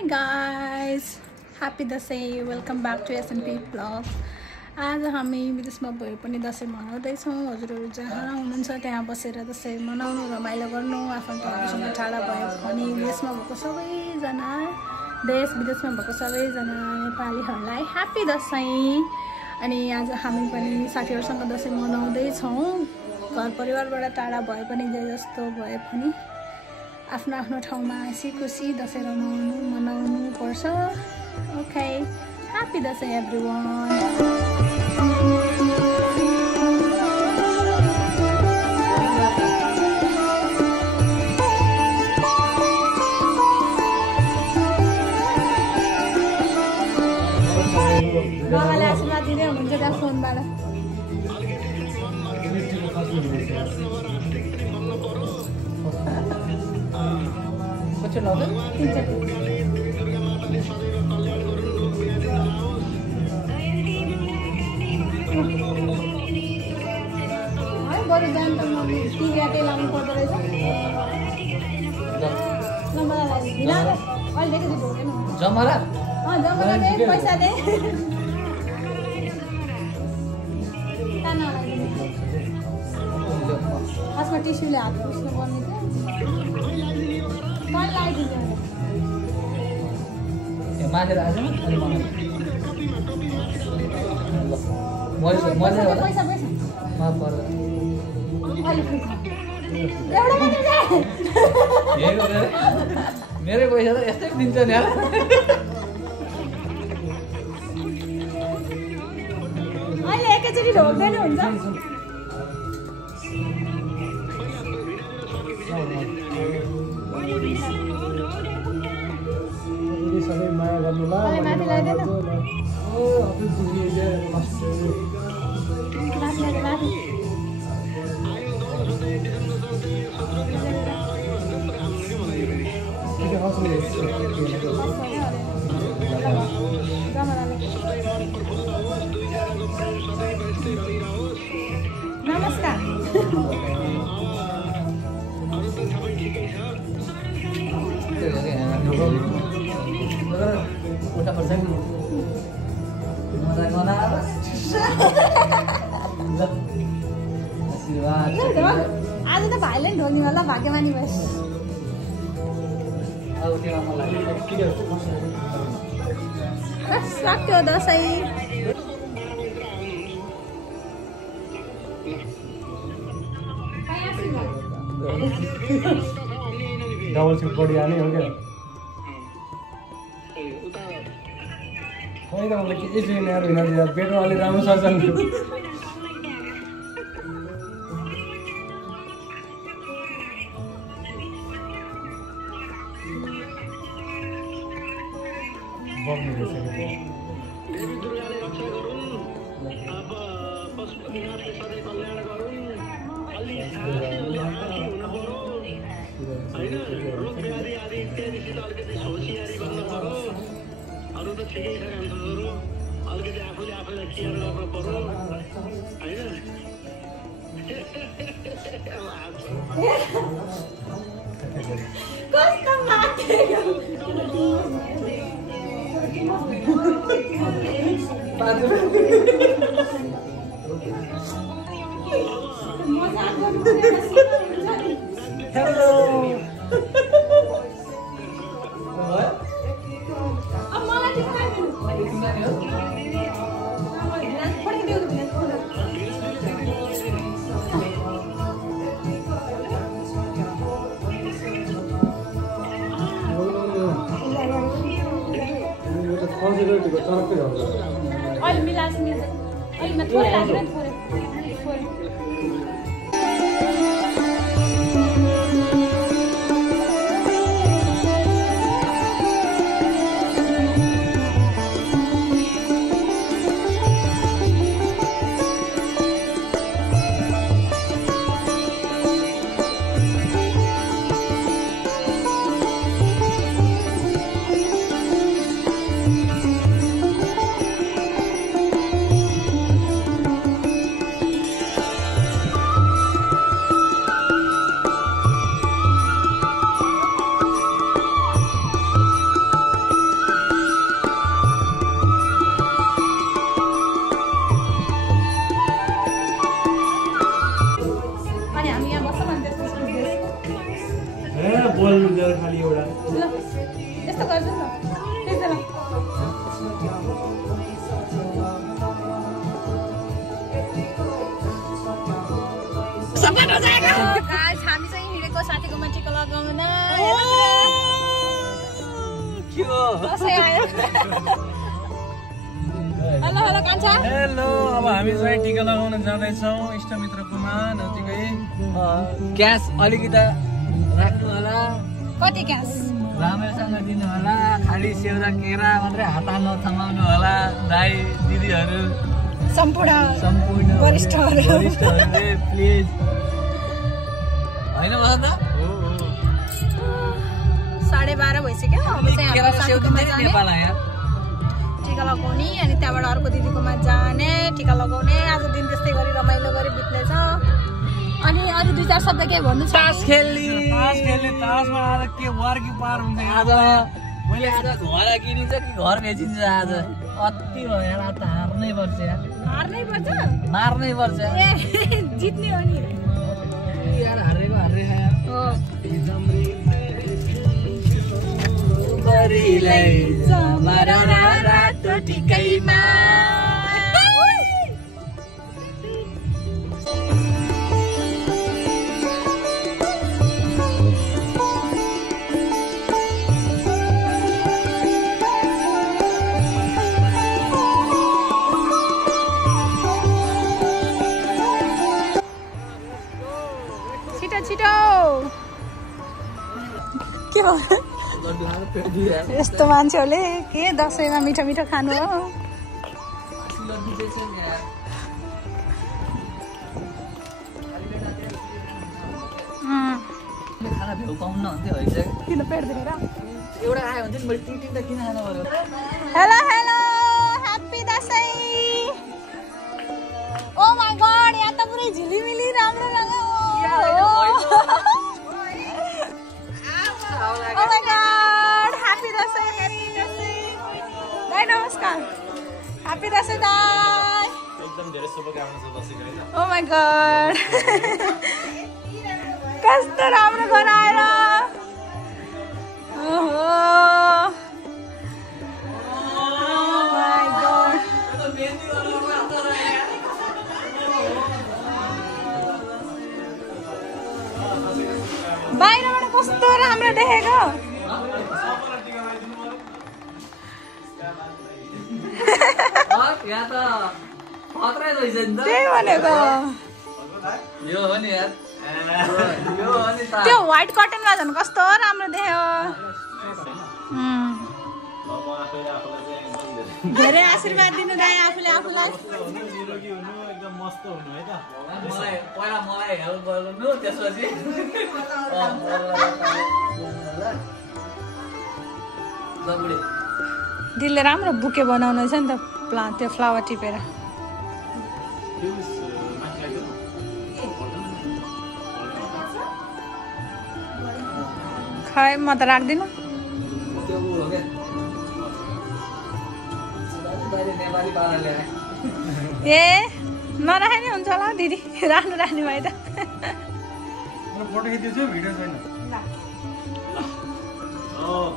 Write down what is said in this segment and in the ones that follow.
Hi guys, happy Dashain, welcome back to SNP blog. आज हामी विदेशमा भए पनि दसैँ मनाउँदैछौँ। हजुरहरू जहाँ हुनुहुन्छ त्यहाँ बसेर दसैँ मनाउनु, रमाइलो गर्नु, आफन्तहरूसँग टाढा भयो भने विदेशमा भएको सबैजना, देश विदेशमा भएको सबैजना नेपालीहरूलाई ह्यापी दसैँ। अनि आज हामी पनि साथीहरूसँग दसैँ मनाउँदैछौँ। घर परिवारबाट टाढा भए पनि जे जस्तो भए पनि आफ्नो आफ्नो ठाउँमा हाँसी खुसी दसैँ मनाउनु पर्छ। Okay, happy Dashain everyone. बाबाले आशीर्वाद दिँदै हुनुहुन्छ त्यहाँ फोनबाट। बरु जान त टी ग्याटै लाउनु पर्दो रहेछ। जमरा पैसाले खासमा टिस्युले हात पुस्नु पर्ने थियो। लगाइदिन्छ माथि राख्दैन पैसा मेरै पैसा त यस्तै दिन्छ नि। अहिले एकैचोटि ढोक्दैन हुन्छ। सबै माया गर्नुला माथि लगाइदेन नमस्कार। आज त भाइले नि ढोग्ने होला, भाग्यमानी भएछ। सक्यो दसैँ। डबल सिट बढी हाल्ने हो क्या। खै त मलाई के छैन यार, पेट्रोल अलिक राम्रो सर्छ नि। बग्ने रहेछ अहिले मिलास मिल्छ। अहिले थोरै लाग्दैन, थोरै थोरै। ल यस्तो गर्छु नि त्यसो ल गाइस हामी चाहिँ हिँडेको साथीकोमा टिका लगाउन के हो हेलो हेलो कान्छा हेलो अब हामी चाहिँ टिका लगाउन जाँदैछौँ इष्टमित्रकोमा नजिकै क्यास अलिकति राख्नु होला कति क्यास राम्रोसँग दिनु होला खाली सेउरा केरा मात्रै हात नथमाउनु होला दाइ दिदीहरू सम्पूर्ण वरिष्ठहरूले प्लिज होइन भन त 12:30 भइसक्यो अब चाहिँ हाम्रो साथीकोमा जाने नेपाल यार टिका लगाउने अनि त्यहाँबाट अर्को दिदीकोमा जाने टिका लगाउने आज दिन त्यस्तै गरी रमाइलो गरी बित्नेछ अनि अरू 2-4 शब्द के भन्नु छ तास खेल्ने तासमा आज के वार कि पार हुन्छ आज मैले आज घर किनिन्छ कि घर बेचिन्छ आज अति भयो यार आज त हार्नै पर्छ यार हार्नै पर्छ मार्नै पर्छ ए जित्ने हो नि यार हारेको हारे यार हो बरिलाई जमरा रातो टिकैमा छिटो के हो यस्तो मान्छेहरूले के दसैँमा मिठो मिठो खानु हो खाना भ्यू पाउनु हुन्थ्यो भइसक्यो किन पेट देखेर एउटा आयो भने चाहिँ मैले तिनवटा किन खानु पर्यो hello hello happy Dashain oh my god यहाँ त पुरै झिलिमिली राम्रो लाग्यो Oh my god! Happy Dasai! Happy Dasai! Dai namaskar! Happy Dasai Dai! एकदम धेरै शुभकामना छ दसैँको हैन Oh my god! कस्तो राम्रो बनाएर ओहो Oh my god! बाहिरबाट कस्तो राम्रो देखेको यहाँ त खतरै रहेछ नि त त्यही भनेको यो हो नि यार यो हो नि त त्यो व्हाइट कटनमा झन् कस्तो राम्रो देख्यो धेरै आशीर्वाद दिनु दाइ आफूले आफूलाई निरोगी हुनु एकदम मस्त हुनु है त पहिला मलाई हेल्प गर्नु त्यसपछि दिलले राम्रो बुके बनाउनु छ नि त त्यो फ्लावर टिपेर खै म त राख्दिनँ नेपाली पाराले ए नराखे नि हुन्छ होला दिदी राख्नु राख्ने भयो त फोटो खिच्दैछु भिडियो छैन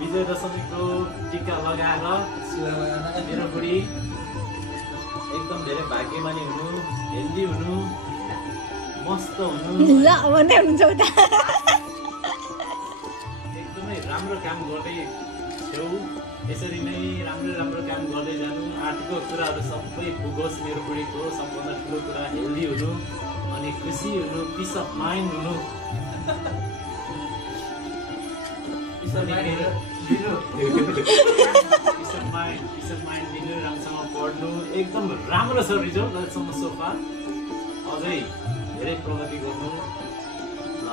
विजय दशमीको टिका लगाएर मेरो बुढी एकदम धेरै भाग्यमानी हुनु हेल्दी हुनु मस्त हुनु ल भन्दै हुनुहुन्छ उता एकदमै राम्रो काम गर्दै छेउ यसरी नै राम्रो राम्रो काम गर्दै जानु आर्टको कुराहरू सबै पुगोस् मेरो बुढीको सबभन्दा ठुलो कुरा हेल्दी हुनु अनि खुसी हुनु पिस अफ माइन्ड हुनु पिस अफ माइन्ड दिनु राम्रोसँग पढ्नु एकदम राम्रो छ रिजल्ट अहिलेसम्म सोफा अझै धेरै प्रगति गर्नु ल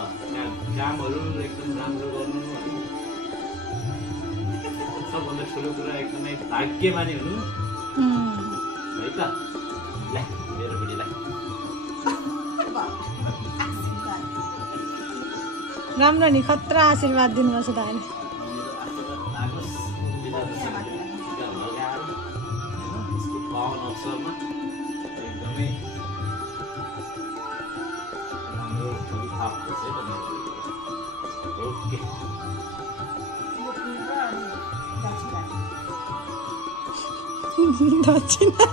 कामहरू एकदम राम्रो गर्नु सबभन्दा ठुलो कुरा एकदमै भाग्यमानी हुनु है त ल मेरो बुढीलाई राम्रो नि खतरा आशीर्वाद दिनुभएको छ त अहिले एकदमै राम्रो ओके दक्षिणा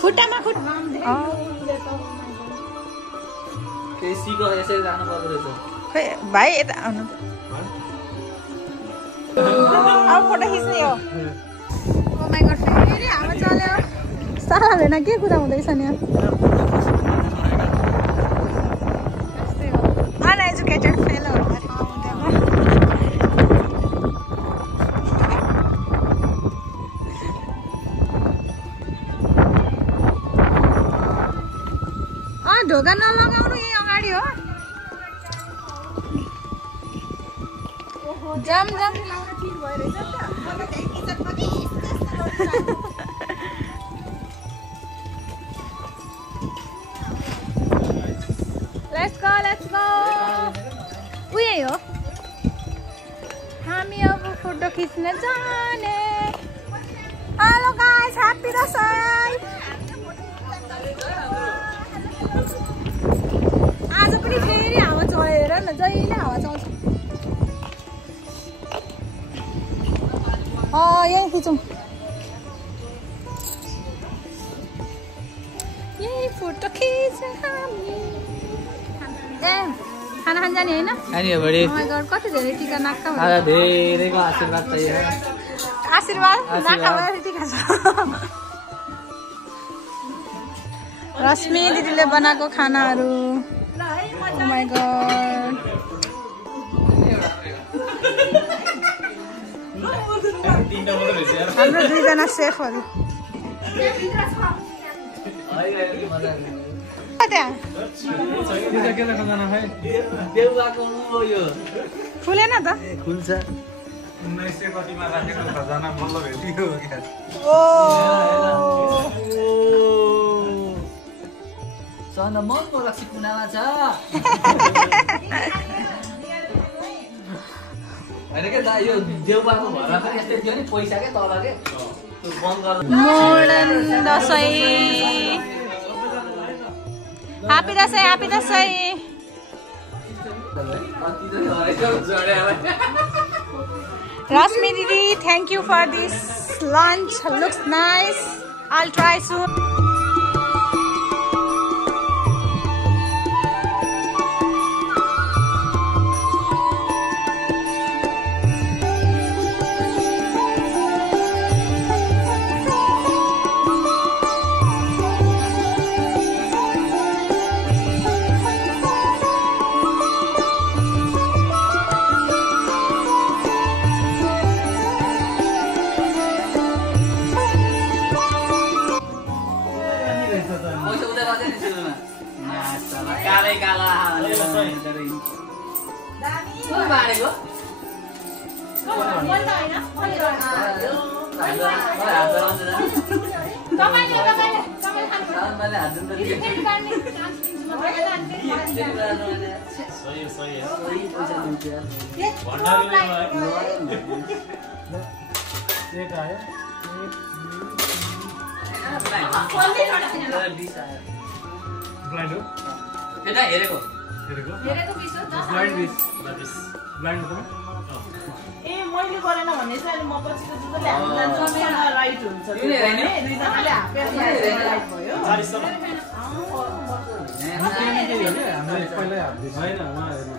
खुट्टामा खुट्टा केसीको यसै जानु पर्दो रहेछ खै भाइ यता आउनु अब फोटो खिच्ने हो ओ माय गॉड फेरि हावा चल्यो साला भेन के कुरा हुँदैछ नि यस्तै हो अनएजुकेटेड फेलोहरुलाई थाहा हुँदैन ढोका नलगाउनु यही अगाडि हो जाम जाम लेट्स गो उही हो हामी अब फोटो खिच्न जाने हेलो गाइस ह्यापी दशैं आज पनि फेरि हावा चलेर न जहिले हावा चल्छ यही खिचौँ यही फोटो खिच्छ हामी ए खाना खान जाने होइन कति धेरै टिका नाक्का धेरैको आशीर्वाद चाहियो आशीर्वाद नाक्का टिका छ रश्मि दिदीले बनाएको खानाहरू Oh my god. हाम्रो दुईजना सेफहरू फुलेन त खुल्छ 1900 कतिमा राखेको खजाना बल्ल भेटियो क्या चन्द मनको रक्सी कुनामा छ हैन के दा यो देउबाको घरमा पनि यस्तै थियो नि पैसा के तल के त्यो बन्द गर्नु modern Dashain happy Dashain Rashmi Didi, thank you for this lunch. Looks nice. I'll try soon. मैले गरेन भने चाहिँ म पछिको जुले हामीलाई राइट हुन्छ दुईजनाले राइट भयो हामीले पहिल्यै हात दिन्छ हैन उहाँहरु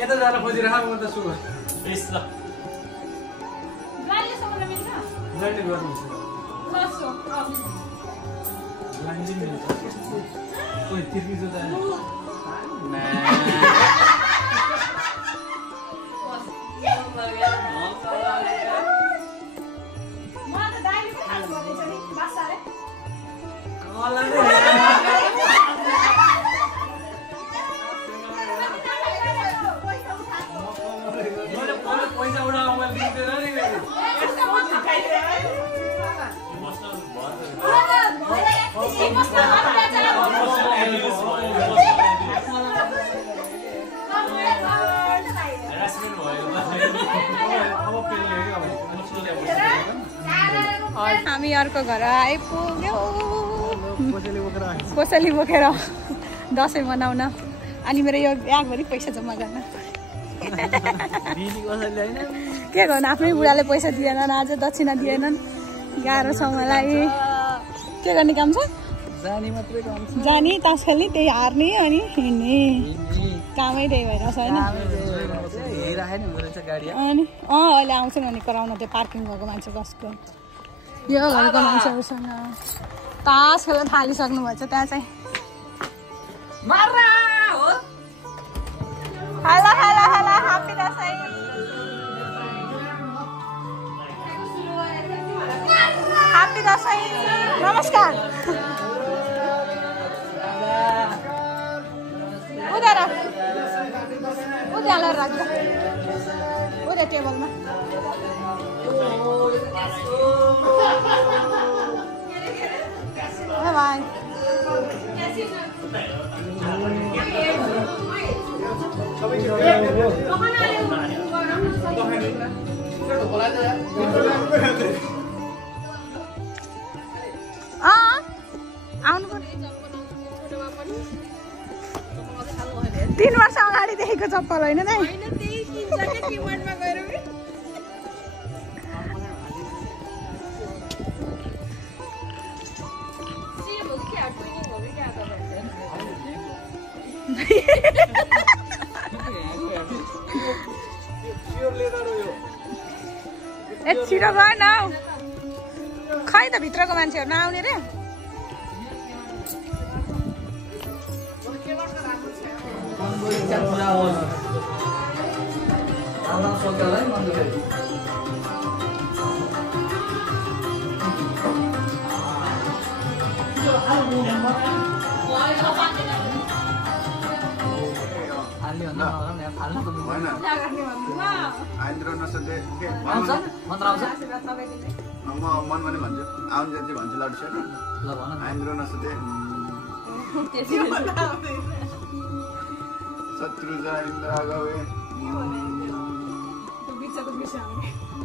यता जान खोजिरह म त सुगो बेस ल ब्लाइन्डले सम्म मिल्छ ब्लाइन्ड गर्नुहुन्छ कसो ब्लाइन्ड मिल्छ कोही तिर्की जो त म त दाइले पनि हाल्नु पर्दैछ नि बासाले पैसा उडा मोबाइल दिँदैन नि म हामी अर्को घर आइपुग्यो कोसेली बोकेर दसैँ मनाउन अनि मेरो यो ब्यागभरि पैसा जम्मा गर्न के गर्नु आफ्नै बुढाले पैसा दिएनन् आज दक्षिणा दिएनन् गाह्रो छ मलाई के गर्ने काम छ जाने तास खेल्ने त्यही हार्ने अनि हिँड्ने कामै त्यही भइरहेछ होइन अनि अहिले आउँछन् अनि कराउन त्यो पार्किङ भएको मान्छे कसको यो घरको मान्छेहरूसँग तास खेल्न थालिसक्नु भएछ त्यहाँ चाहिँ hello hello hello happy Dashain happy Dashain नमस्कार उद्यालो राख्दा उद्या टेबलमा भाइ आउनु 3 वर्ष अगाडिदेखिको चप्पल होइन नै ए छिटो गएन खै त भित्रको मान्छेहरू नआउने रे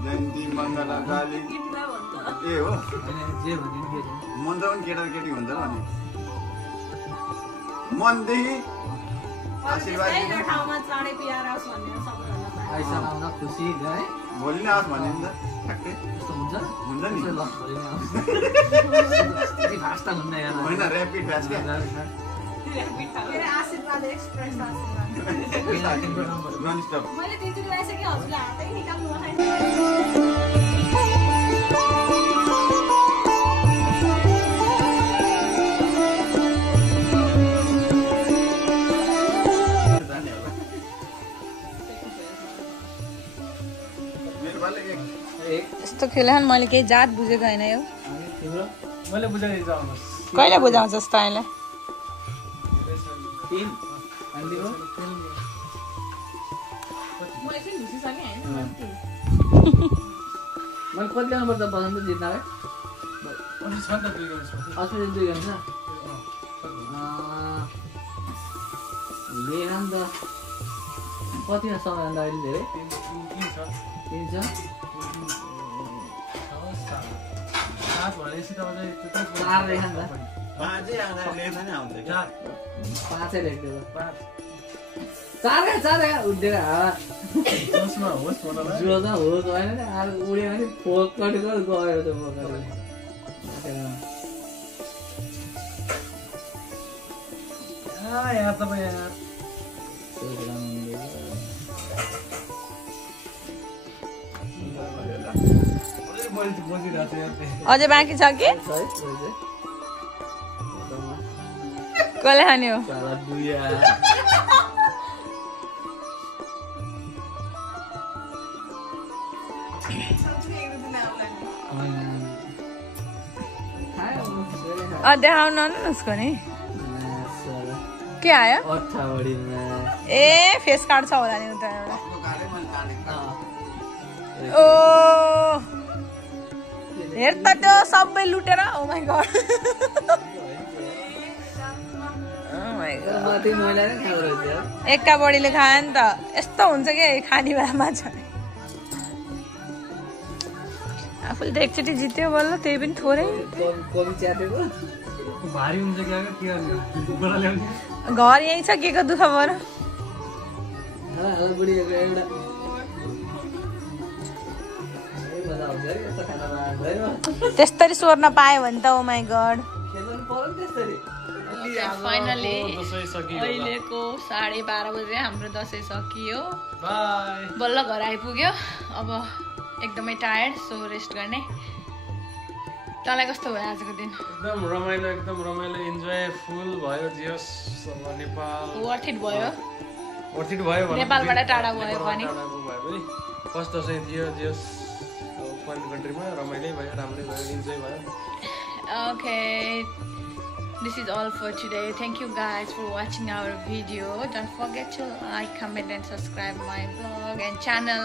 जयन्ती मङ्गला काली ए हो मन त पनि केटाकेटी हुन्छ नि मनदेखि आशीर्वाद भोलि नै आओस् भन्ने नि त ठ्याक्कै हुन्छ नि होइन ऱ्यापिड फ्यास्ट क्या नन स्टप यस्तो खेला मैले केही जात बुझेको होइन यो मैले बुझाइदिन्छु कहिले बुझाउँछस् तैँले मैले कति ल्याउनुपर्छ बसन्त जित्नलाई अस्ति 2 गर्छ लिएर नि त कति समय अन्त अहिले धेरै 3 छ 4 लेखा नि त 5 लेख्दै 4 उड्डेर हावा जो त होस् होइन नि अब उड्यो भने फोक कटेको गयो त बोकेर यहाँ तपाईँ यहाँ अझै बाँकी छ कि कसले खाने हो देखाउन न उसको नि के आयो ए फेस कार्ड छ होला नि उता एउटा ओ हेर त त्यो सबै लुटेर ओ माय गॉड एक्का बडीले खायो नि त यस्तो हुन्छ कि खाने बेलामा छ आफूले त एकचोटि जित्यो बल्ल त्यही पनि थोरै कवि च्यातेको भारी हुन्छ क्या के गर्ने गोला ल्याउने घर यहीँ छ के को दुःख बर बुढीको एउटा मजा आउँछ है यस्तो खानामा है त्यस्तरी सोर्न पायो भने त ओ माई गड खेल्नु पर्यो नि त्यसरी फाइनली दसैँ सकियो अहिलेको 12:30 बजे हाम्रो दसैँ सकियो बाई बल्ल घर आइपुग्यो अब एकदमै टायर्ड सो रेस्ट गर्ने तँलाई कस्तो भयो आजको दिन एकदम रमाइलो इन्जोय फुल भयो जियोस् अब नेपाल वर्थ इट भयो वर्थिट भयो भने नेपालबाट टाढा भयो पनि फर्स्ट दसैँ थियो जियोस् फरेन कन्ट्रीमा रमाइलै भयो राम्रै भयो इन्जोय भयो okay this is all for today. Thank you guys for watching our video. Don't forget to like, comment and subscribe my vlog and channel.